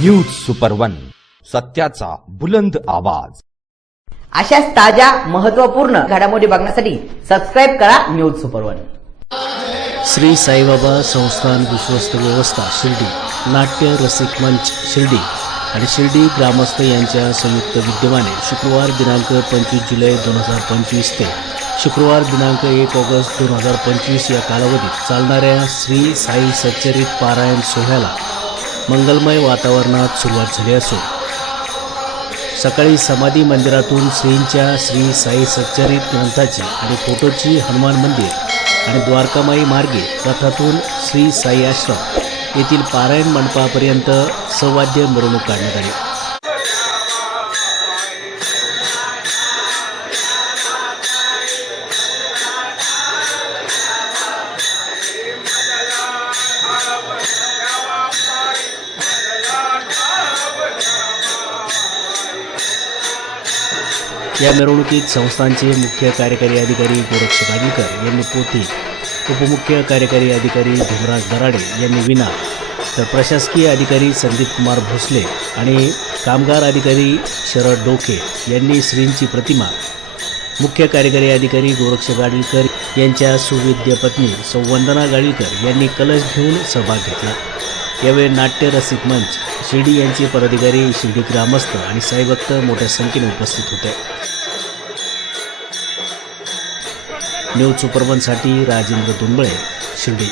News super one सत्याचा बुलंद आवाज. अशाच ताज्या महत्त्वपूर्ण घडामोडी बघण्यासाठी सबस्क्राईब करा news super one Shri Saibaba Sansthan विश्वस्त व्यवस्था शिर्डी. नाट्य रसिक मंच शिर्डी. आणि शिर्डी ग्रामस्थ यांच्या संयुक्त विद्यमाने शुक्रवार दिनांक पंचवीस जुलै दोन हजार पंचवीस ते शुक्रवार दिनांक एक ऑगस्ट दोन हजार पंचवीस या कालावधीत चालणाऱ्या श्री साई सच्चरित पारायण सोहळ्याला मंगलमय वातावरणात सुरुवात झाली असून सकाळी समाधी मंदिरातून श्रींच्या श्री साई सच्चरित ग्रंथाची आणि फोटोची हनुमान मंदिर आणि द्वारकामाई मार्गे रथातून श्री साई आश्रम येथील पारायण मंडपापर्यंत सवाद्य मिरवणूक काढण्यात आली. या मिरवणुकीत संस्थांचे मुख्य कार्यकारी अधिकारी गोरक्ष गाडीकर यांनी पोथी उपमुख्य कार्यकारी अधिकारी भीमराज दराडे यांनी विना तर प्रशासकीय अधिकारी संदीप कुमार भोसले आणि कामगार अधिकारी शरद डोके यांनी श्रींची प्रतिमा मुख्य कार्यकारी अधिकारी गोरक्ष गाडीलकर यांच्या सुविद्य पत्नी संवंदना गाडीलकर यांनी कलश घेऊन सहभाग घेतला. यावेळी नाट्य रसिक मंच शिर्डी यांचे पदाधिकारी शिर्डी ग्रामस्थ आणि साईभक्त मोठ्या संख्येने उपस्थित होते. न्यूज सुपरवनसाठी राजेंद्र दुंबळे शिर्डी.